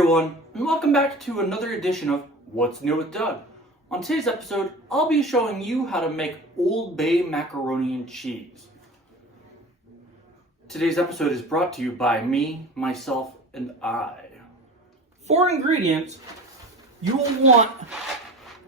everyone, and welcome back to another edition of What's New with Doug. On today's episode, I'll be showing you how to make Old Bay macaroni and cheese. Today's episode is brought to you by me, myself, and I. For ingredients, you will want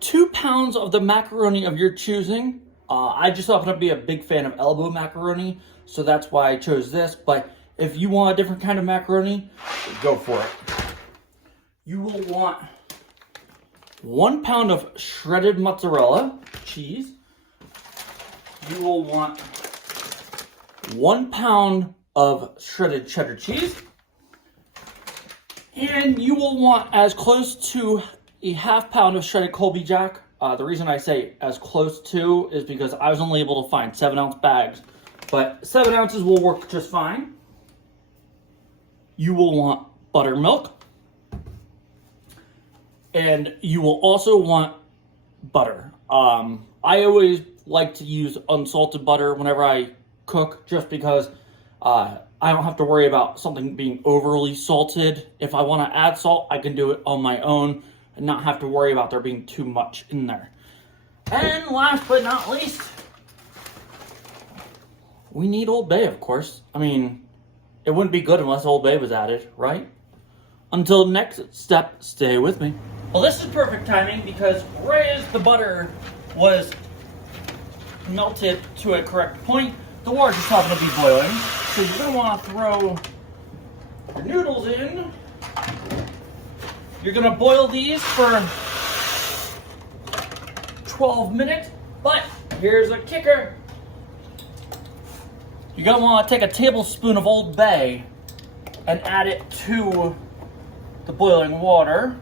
2 pounds of the macaroni of your choosing. I just happen to be a big fan of elbow macaroni, so that's why I chose this, but if you want a different kind of macaroni, go for it. You will want 1 pound of shredded mozzarella cheese. You will want 1 pound of shredded cheddar cheese. And you will want as close to a ½ pound of shredded Colby Jack. The reason I say as close to is because I was only able to find 7-ounce bags, but 7 ounces will work just fine. You will want buttermilk. And you will also want butter. I always like to use unsalted butter whenever I cook, just because I don't have to worry about something being overly salted. If I want to add salt, I can do it on my own and not have to worry about there being too much in there. And last but not least, we need Old Bay, of course. I mean, it wouldn't be good unless Old Bay was added, right? Until next step, stay with me. Well, this is perfect timing because right as the butter was melted to a correct point, the water just happened to be boiling. So you're going to want to throw your noodles in. You're going to boil these for 12 minutes, but here's a kicker. You're going to want to take a tablespoon of Old Bay and add it to the boiling water.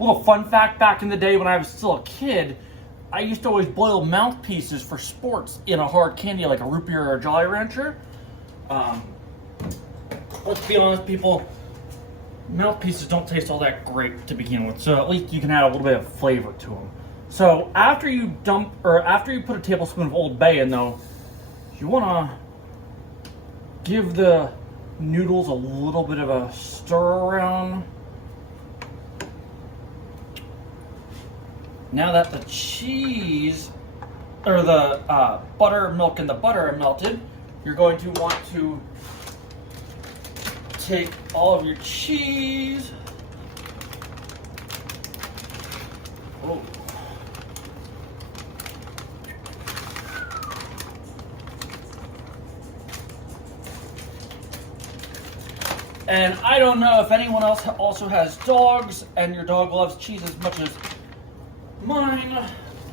Little fun fact, back in the day when I was still a kid, I used to always boil mouthpieces for sports in a hard candy like a root beer or a Jolly Rancher. Let's be honest, people, mouthpieces don't taste all that great to begin with, so at least you can add a little bit of flavor to them. So after you put a tablespoon of Old Bay in, though, you want to give the noodles a little bit of a stir around. Now that the cheese, or the buttermilk and the butter are melted, you're going to want to take all of your cheese. Oh. And I don't know if anyone else also has dogs and your dog loves cheese as much as mine.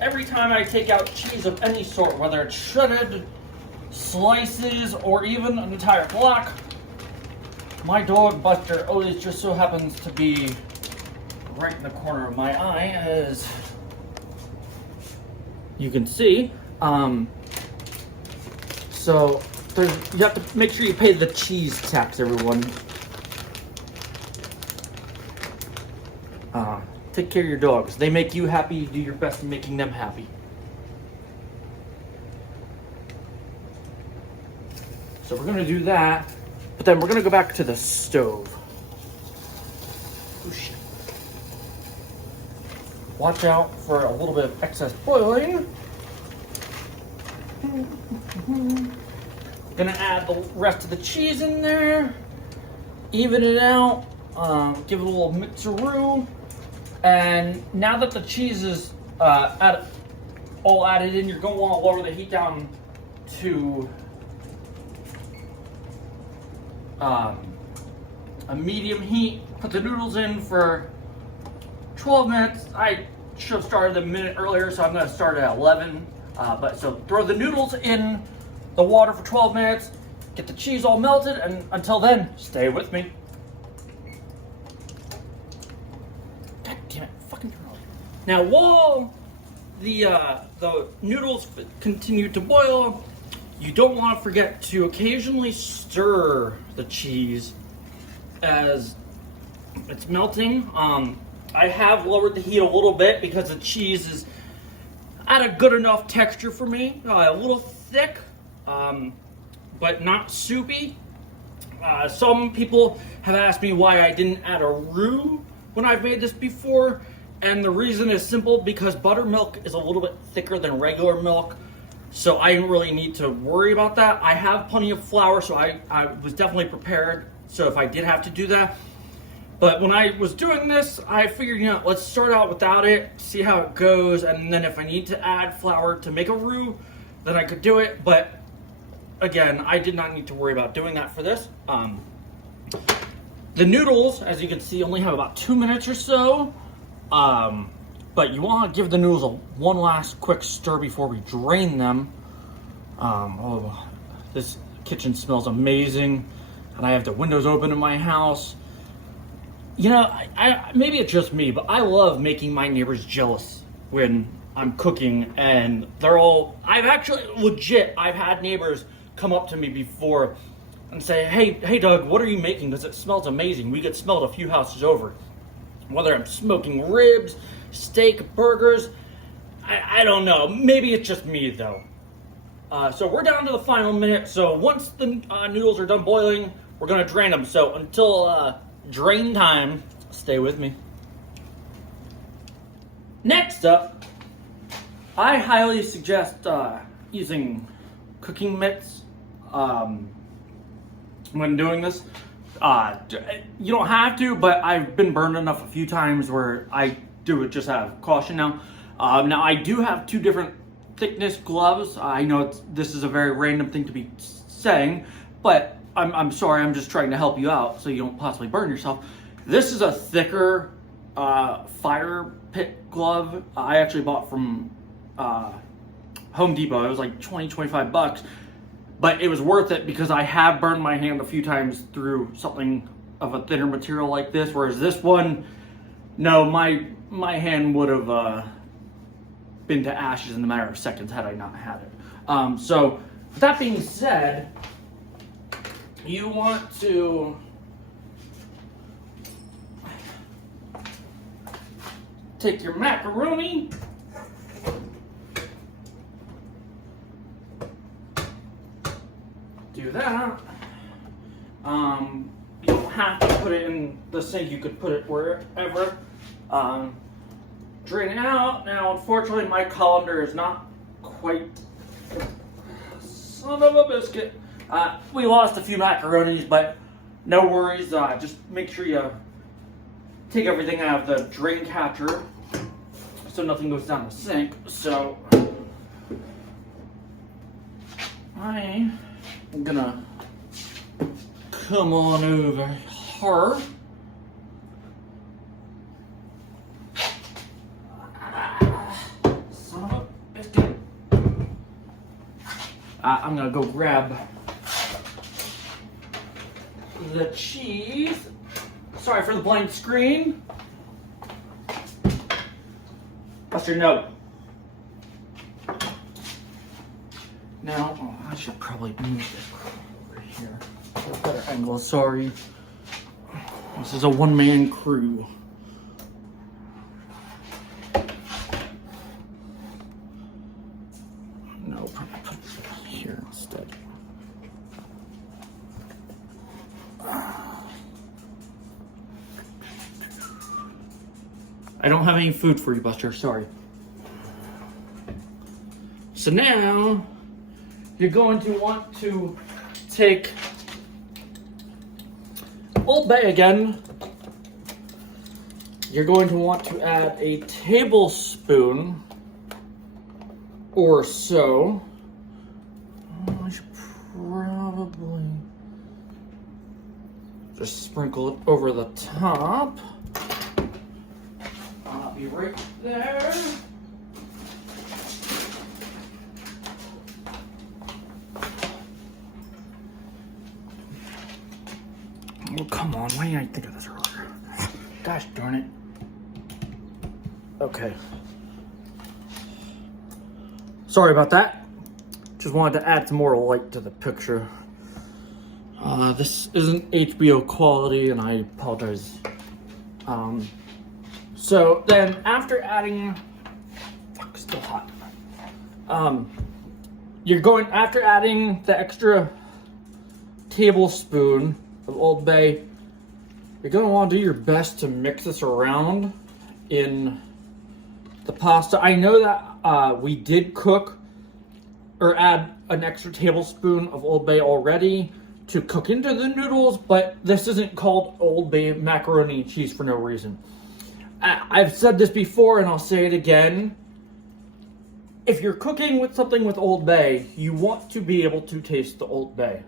Every time I take out cheese of any sort, whether it's shredded, slices, or even an entire block, my dog Buster always just so happens to be right in the corner of my eye, as you can see. So you have to make sure you pay the cheese tax, everyone. Take care of your dogs. They make you happy. You do your best in making them happy. So we're going to do that, but then we're going to go back to the stove. Oh, shit. Watch out for a little bit of excess boiling. Gonna add the rest of the cheese in there. Even it out. Give it a little mixeroo. And now that the cheese is all added in, you're going to want to lower the heat down to a medium heat. Put the noodles in for 12 minutes. I should have started a minute earlier, so I'm going to start at 11. So throw the noodles in the water for 12 minutes. Get the cheese all melted, and until then, stay with me. Now, while the noodles continue to boil, you don't want to forget to occasionally stir the cheese as it's melting. I have lowered the heat a little bit because the cheese is at a good enough texture for me. A little thick, but not soupy. Some people have asked me why I didn't add a roux when I've made this before, and the reason is simple, because buttermilk is a little bit thicker than regular milk, so I didn't really need to worry about that. I have plenty of flour, so I was definitely prepared, so if I did have to do that. But when I was doing this, I figured, let's start out without it, see how it goes, and then if I need to add flour to make a roux, then I could do it. But again, I did not need to worry about doing that for this. The noodles, as you can see, only have about 2 minutes or so. But you want to give the noodles one last quick stir before we drain them. Oh, this kitchen smells amazing, and I have the windows open in my house. Maybe it's just me, but I love making my neighbors jealous when I'm cooking, and I've had neighbors come up to me before and say, hey Doug, what are you making? Because it smells amazing. We get smelled a few houses over. Whether I'm smoking ribs, steak, burgers, I don't know. Maybe it's just me though. So we're down to the final minute. So once the noodles are done boiling, we're gonna drain them. So until drain time, stay with me. Next up, I highly suggest using cooking mitts when doing this. You don't have to, but I've been burned enough a few times where I do it just out of caution now. Now I do have 2 different thickness gloves. I know this is a very random thing to be saying, but I'm sorry, I'm just trying to help you out so you don't possibly burn yourself. This is a thicker fire pit glove. I actually bought from Home Depot. It was like 25 bucks. But it was worth it because I have burned my hand a few times through something of a thinner material like this. Whereas this one, no, my hand would have been to ashes in a matter of seconds had I not had it. So with that being said, you want to take your macaroni, do that. You don't have to put it in the sink. You could put it wherever. Drain it out. Now, unfortunately, my colander is not quite. Son of a biscuit. We lost a few macaronis, but no worries. Just make sure you take everything out of the drain catcher so nothing goes down the sink. So I am gonna come on over here. Son of a biscuit. I'm gonna go grab the cheese. Sorry for the blank screen. Buster, no. Now, I should probably move it over here for a better angle. Sorry. This is a one-man crew. No, probably put it here instead. I don't have any food for you, Buster. Sorry. So now, you're going to want to take Old Bay again. You're going to want to add a tablespoon or so. I should probably just sprinkle it over the top. I'll be right there. Oh, come on. Why didn't I think of this earlier? Gosh darn it. Okay. Sorry about that. Just wanted to add some more light to the picture. This isn't HBO quality, and I apologize. So then after adding, fuck, still hot. After adding the extra tablespoon of Old Bay. You're going to want to do your best to mix this around in the pasta. I know that we did cook or add an extra tablespoon of Old Bay already to cook into the noodles, but this isn't called Old Bay macaroni and cheese for no reason. I've said this before and I'll say it again. If you're cooking with something with Old Bay, you want to be able to taste the Old Bay.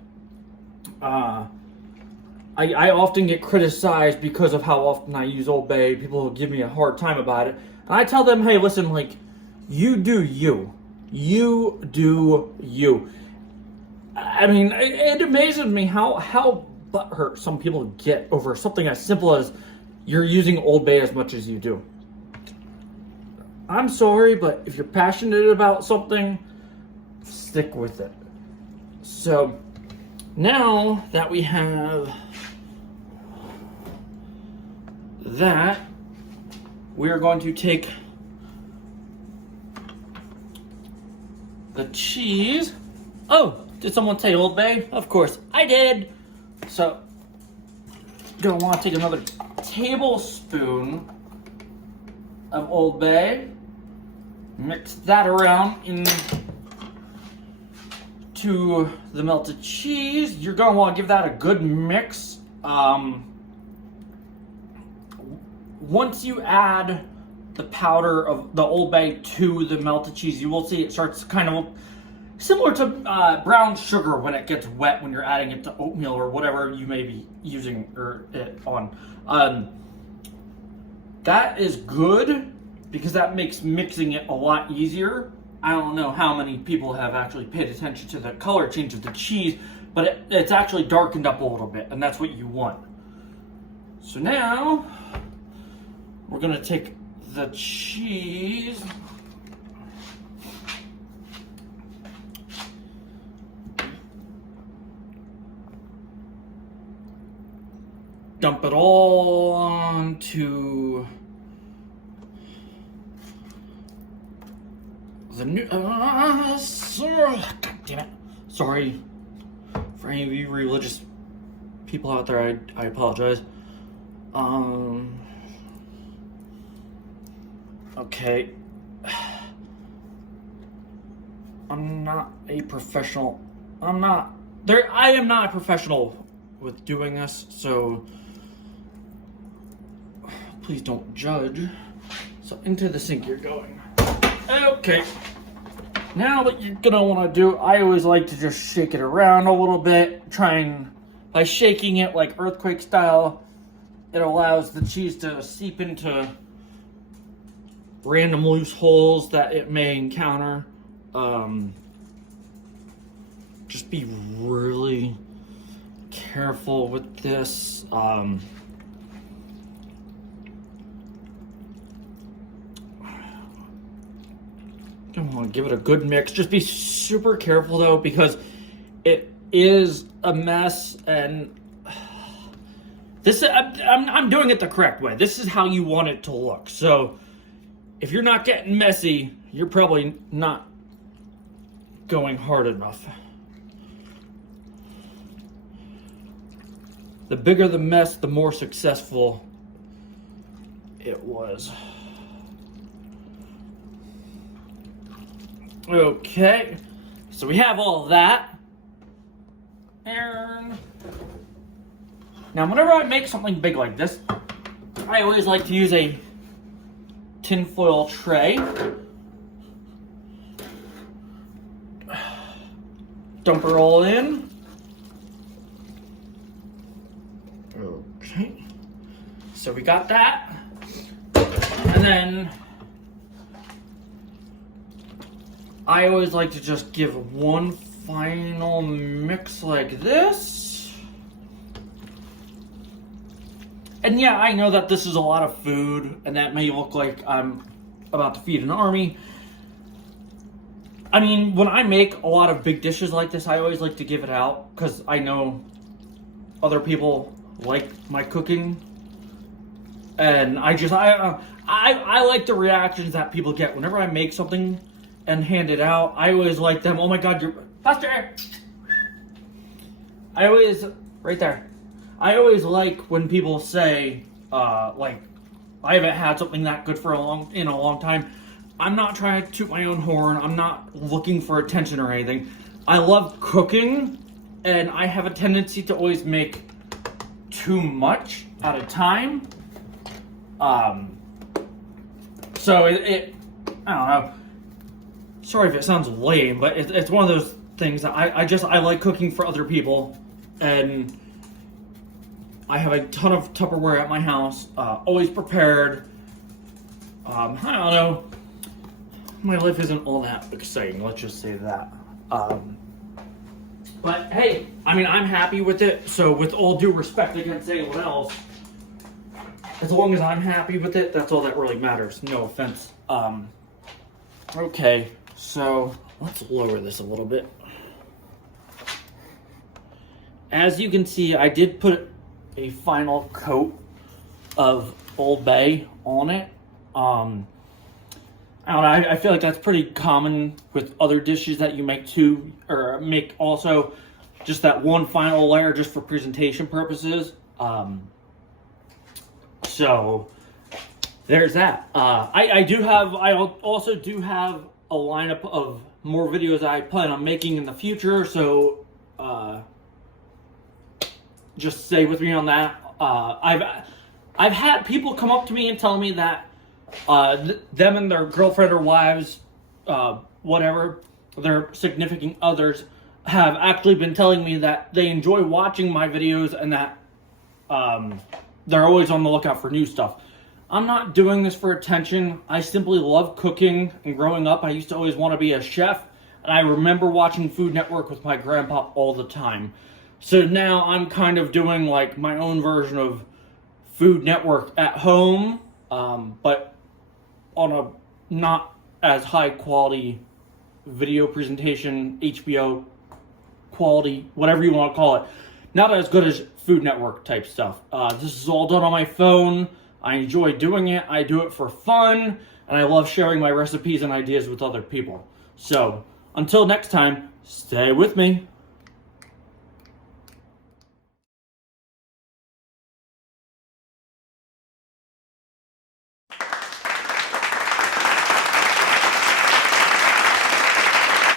I often get criticized because of how often I use Old Bay. People give me a hard time about it. And I tell them, hey, listen, like, you do you. You do you. I mean, it amazes me how butthurt some people get over something as simple as you're using Old Bay as much as you do. I'm sorry, but if you're passionate about something, stick with it. So, now that we have that, we are going to take the cheese. Oh, did someone say Old Bay? Of course, I did. So, you're gonna want to take another tablespoon of Old Bay, mix that around into the melted cheese. You're gonna want to give that a good mix. Once you add the powder of the Old Bay to the melted cheese, you will see it starts kind of similar to brown sugar when it gets wet when you're adding it to oatmeal or whatever you may be using it on. That is good because that makes mixing it a lot easier. I don't know how many people have actually paid attention to the color change of the cheese, but it's actually darkened up a little bit, and that's what you want. So now we're going to take the cheese, dump it all onto the new. God damn it! Sorry for any of you religious people out there. I apologize. Okay. I'm not a professional. I am not a professional with doing this, so please don't judge. So into the sink you're going. Okay. Now what you're gonna want to do, I always like to just shake it around a little bit. By shaking it like earthquake style, it allows the cheese to seep into random loose holes that it may encounter. Just be really careful with this. Come on, give it a good mix. Just be super careful though, because it is a mess, and I'm doing it the correct way. This is how you want it to look. So if you're not getting messy, you're probably not going hard enough. The bigger the mess, the more successful it was. Okay, so we have all that. And now whenever I make something big like this, I always like to use a tinfoil tray. Dump her all in. Okay, so we got that. And then I always like to just give one final mix like this. And yeah, I know that this is a lot of food, and that may look like I'm about to feed an army. I mean, when I make a lot of big dishes like this, I always like to give it out, because I know other people like my cooking. And I like the reactions that people get whenever I make something and hand it out. I always like them. Oh my God, you're faster! Right there. I always like when people say, like, I haven't had something that good for a long time. I'm not trying to toot my own horn. I'm not looking for attention or anything. I love cooking, and I have a tendency to always make too much at a time. So I don't know. Sorry if it sounds lame, but it's one of those things that I like cooking for other people, and I have a ton of Tupperware at my house, always prepared. I don't know. My life isn't all that exciting, let's just say that. But hey, I mean, I'm happy with it, so with all due respect against anyone else, as long as I'm happy with it, that's all that really matters. No offense. Okay, so let's lower this a little bit. As you can see, I did put a final coat of Old Bay on it. I don't know, I feel like that's pretty common with other dishes that you make too, or make also just that one final layer just for presentation purposes. So there's that. I also do have a lineup of more videos I plan on making in the future, so just stay with me on that. I've had people come up to me and tell me that them and their girlfriend or wives, whatever, their significant others, have actually been telling me that they enjoy watching my videos and that they're always on the lookout for new stuff. I'm not doing this for attention. I simply love cooking, and growing up, I used to always want to be a chef, and I remember watching Food Network with my grandpa all the time. So now I'm kind of doing like my own version of Food Network at home, but on a not as high quality video presentation, HBO quality, whatever you want to call it. Not as good as Food Network type stuff. This is all done on my phone. I enjoy doing it. I do it for fun, and I love sharing my recipes and ideas with other people. So, until next time, stay with me.